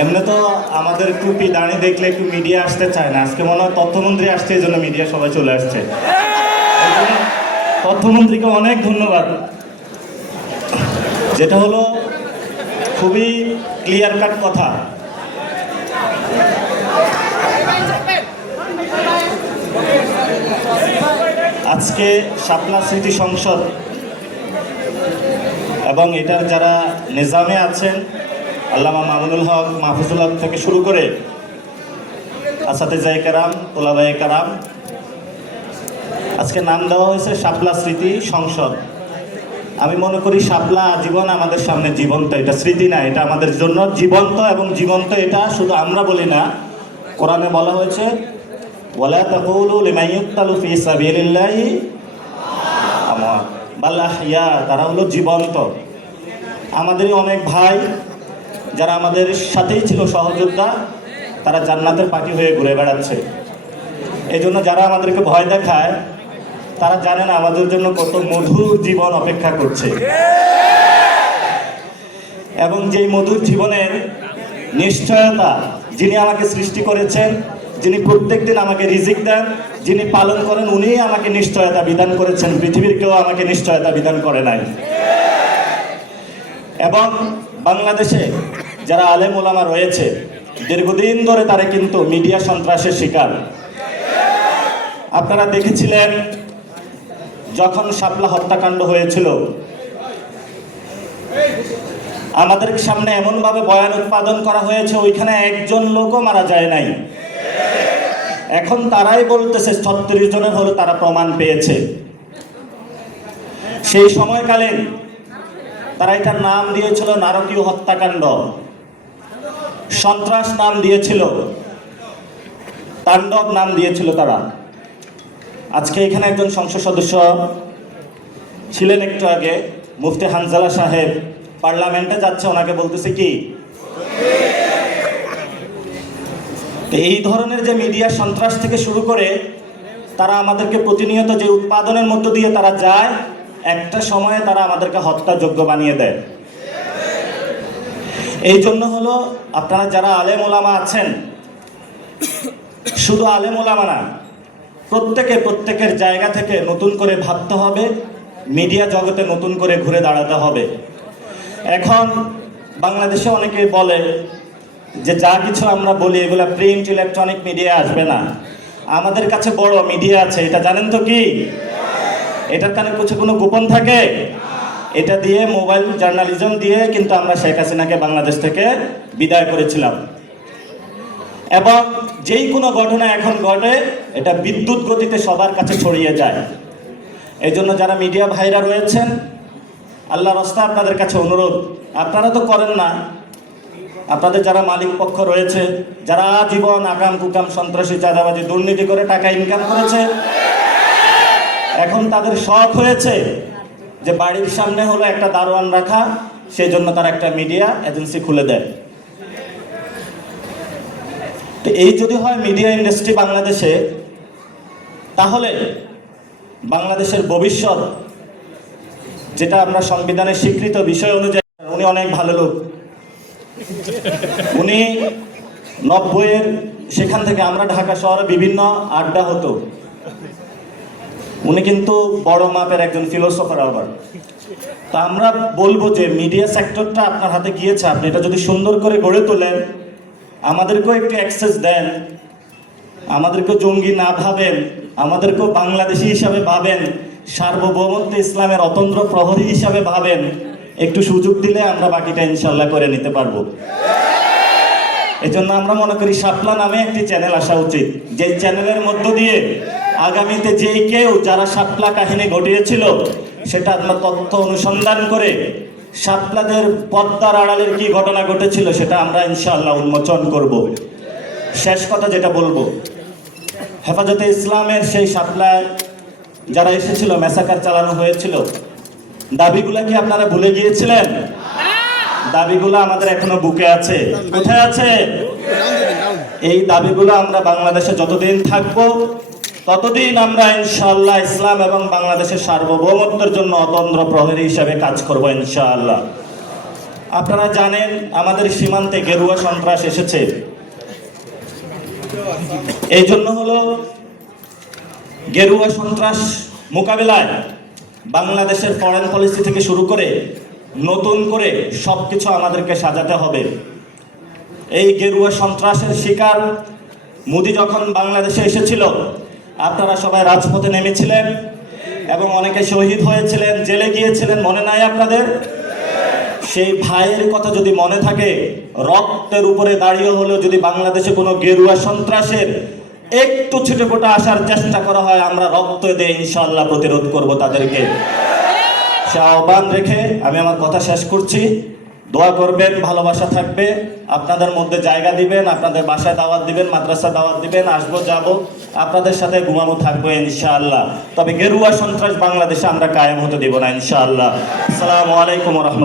এমনি তো আমাদের টুপি দাঁড়ি দেখলে একটু মিডিয়া আসতে চায় না, আজকে মনে হয় তথ্যমন্ত্রী আসছে, এই জন্য মিডিয়া সবাই চলে আসছে। তথ্যমন্ত্রীকে অনেক ধন্যবাদ। যেটা হলো খুবই ক্লিয়ার কাট কথা। আজকে শাপলা স্মৃতি সংসদ এবং এটার যারা নিজামে আছেন, আল্লামা মামুনুল হক, মাহফুজুল হক থেকে শুরু করে আসাতেজায়ে কেরাম, তোলাবায়ে কেরাম, আজকে নাম দেওয়া হয়েছে শাপলা স্মৃতি সংসদ। আমি মনে করি শাপলা জীবন আমাদের সামনে জীবন্ত, এটা স্মৃতি না, এটা আমাদের জন্য জীবন্ত। এবং জীবন্ত এটা শুধু আমরা বলি না, কোরআনে বলা হয়েছে ওয়ালা তাকুলু লিমান ইউকতালু ফি সাবিলিল্লাহি আমওয়াত বাল আহইয়া, তারা হলো জীবন্ত। আমাদেরই অনেক ভাই যারা আমাদের সাথেই ছিল সহযোদ্ধা, তারা জান্নাতের পাখি হয়ে ঘুরে বেড়াচ্ছে। এই জন্য যারা আমাদেরকে ভয় দেখায় তারা জানে না আমাদের জন্য কত মধুর জীবন অপেক্ষা করছে। এবং যেই মধুর জীবনের নিশ্চয়তা যিনি আমাকে সৃষ্টি করেছেন, যিনি প্রত্যেক দিন আমাকে রিজিক দেন, যিনি পালন করেন, উনিই আমাকে নিশ্চয়তা বিধান করেছেন। পৃথিবীর কেউ আমাকে নিশ্চয়তা বিধান করে নাই। এবং বাংলাদেশে যারা আলেম ওলামা রয়েছে, দীর্ঘদিন ধরে তারা কিন্তু মিডিয়া সন্ত্রাসের শিকার। আপনারা দেখেছিলেন যখন শাপলা হত্যাকাণ্ড হয়েছিল, আমাদের সামনে এমনভাবে বয়ান উৎপাদন করা হয়েছে, ওইখানে একজন লোকও মারা যায় নাই। এখন তারাই বলতেছে 36 জনের হলো তারা প্রমাণ পেয়েছে। সেই সময়কালীন তারা এটার নাম দিয়েছিল নারকীয় হত্যাকাণ্ড, সন্ত্রাস নাম দিয়েছিল, তাণ্ডব নাম দিয়েছিল তারা। আজকে এখানে একজন সংসদ সদস্য ছিলেন একটু আগে, মুফতি হানজালা সাহেব পার্লামেন্টে যাচ্ছে, ওনাকে বলতেছে কি এই ধরনের যে মিডিয়া সন্ত্রাস থেকে শুরু করে তারা আমাদেরকে প্রতিনিয়ত যে উৎপাদনের মধ্য দিয়ে তারা যায়, একটা সময়ে তারা আমাদেরকে হত্যাযোগ্য বানিয়ে দেয়। এই জন্য হলো আপনারা যারা আলেম ওলামা আছেন, শুধু আলেম ওলামা না, প্রত্যেকের জায়গা থেকে নতুন করে ভাবতে হবে, মিডিয়া জগতে নতুন করে ঘুরে দাঁড়াতে হবে। এখন বাংলাদেশে অনেকে বলে যে যা কিছু আমরা বলি এগুলা প্রিন্ট ইলেকট্রনিক মিডিয়া আসবে না। আমাদের কাছে বড় মিডিয়া আছে, এটা জানেন তো কি? এটার কানে কোনো গোপন থাকে? এটা দিয়ে মোবাইল জার্নালিজম দিয়ে কিন্তু আমরা শেখ হাসিনাকে বাংলাদেশ থেকে বিদায় করেছিলাম। এবং যেই কোনো ঘটনা এখন ঘটে, এটা বিদ্যুৎ গতিতে সবার কাছে ছড়িয়ে যায়। এই জন্য যারা মিডিয়া ভাইরা রয়েছেন, আল্লাহর রাস্তায় আপনাদের কাছে অনুরোধ, আপনারা তো করেন না, আপনাদের যারা মালিক পক্ষ রয়েছে, যারা জীবন আগাম কুকাম সন্ত্রাসী চাঁদাবাজি দুর্নীতি করে টাকা ইনকাম করেছে, এখন তাদের শখ হয়েছে যে বাড়ির সামনে হলো একটা দারোয়ান রাখা, সেই জন্য তারা একটা মিডিয়া এজেন্সি খুলে দেয়। তো এই যদি হয় মিডিয়া ইন্ডাস্ট্রি বাংলাদেশে, তাহলে বাংলাদেশের ভবিষ্যৎ, যেটা আমরা সংবিধানের স্বীকৃত বিষয় অনুযায়ী, উনি অনেক ভালো লোক, উনি 90-এর সেখান থেকে আমরা ঢাকা শহরে বিভিন্ন আড্ডা হতো, উনি কিন্তু বড় মাপের একজন ফিলোসফার। আবার তা আমরা বলবো যে মিডিয়া সেক্টরটা আপনার হাতে গিয়েছে, আপনি এটা যদি সুন্দর করে গড়ে তোলেন, আমাদেরকেও একটু অ্যাক্সেস দেন, আমাদেরকেও জঙ্গি না ভাবেন, আমাদেরকেও বাংলাদেশি হিসাবে ভাবেন, সার্বভৌমত্ব ইসলামের অতন্ত্র প্রহরী হিসাবে ভাবেন, একটু সুযোগ দিলে আমরা বাকিটা ইনশাল্লাহ করে নিতে পারবো। এই জন্য আমরা মনে করি শাপলা নামে একটি চ্যানেল আসা উচিত, যে চ্যানেলের মধ্য দিয়ে আগামীতে যেই কেউ যারা শাপলা কাহিনী ঘটিয়েছিল সেটা আমরা তথ্য অনুসন্ধান করে শাপলাদের পদ্মার আড়ালের কি ঘটনা ঘটেছিল সেটা আমরা ইনশাআল্লাহ উন্মোচন করব। শেষ কথা যেটা বলবো, হেফাজতে ইসলামের সেই শাপলায় যারা এসেছিল, ম্যাসাকার চালানো হয়েছিল, দাবিগুলা কি আপনারা ভুলে গিয়েছিলেন? দাবিগুলো আমাদের এখনো বুকে আছে। কোথায় আছে এই দাবিগুলো? আমরা বাংলাদেশে যতদিন থাকবো ততদিন আমরা ইনশাআল্লাহ ইসলাম এবং বাংলাদেশের সার্বভৌমত্বের জন্য অতন্ত্র প্রহরী হিসাবে কাজ করব ইনশাআল্লাহ। আপনারা জানেন আমাদের সীমান্তে গেরুয়া সন্ত্রাস এসেছে। এই জন্য হলো গেরুয়া সন্ত্রাস মোকাবেলায় বাংলাদেশের ফরেন পলিসি থেকে শুরু করে নতুন করে সবকিছু আমাদেরকে সাজাতে হবে। এই গেরুয়া সন্ত্রাসের শিকার মোদি যখন বাংলাদেশে এসেছিল, আপনারা সবাই রাজপথে নেমেছিলেন এবং অনেকে শহীদ হয়েছিলেন, জেলে গিয়েছিলেন, মনে নাই আপনাদের? সেই ভাইয়ের কথা যদি মনে থাকে, রক্তের উপরে দাঁড়িয়ে হলেও যদি বাংলাদেশে কোনো গেরুয়া সন্ত্রাসের একটু ছিটেফোঁটা আসার চেষ্টা করা হয়, আমরা রক্ত দিয়ে ইনশাআল্লাহ প্রতিরোধ করব তাদেরকে। সে আহ্বান রেখে আমি আমার কথা শেষ করছি। দোয়া করবেন, ভালোবাসা থাকবে, আপনাদের মধ্যে জায়গা দিবেন, আপনাদের বাসায় দাওয়াত দিবেন, মাদ্রাসা দাওয়াত দিবেন, আসবো যাব, আপনাদের সাথে ঘুমাবো, থাকবো ইনশাআল্লাহ। তবে গেরুয়া সন্ত্রাস বাংলাদেশে আমরা কায়েম হতে দেব না ইনশাআল্লাহ। আসসালামু আলাইকুম ওয়া রাহমাতুল্লাহ।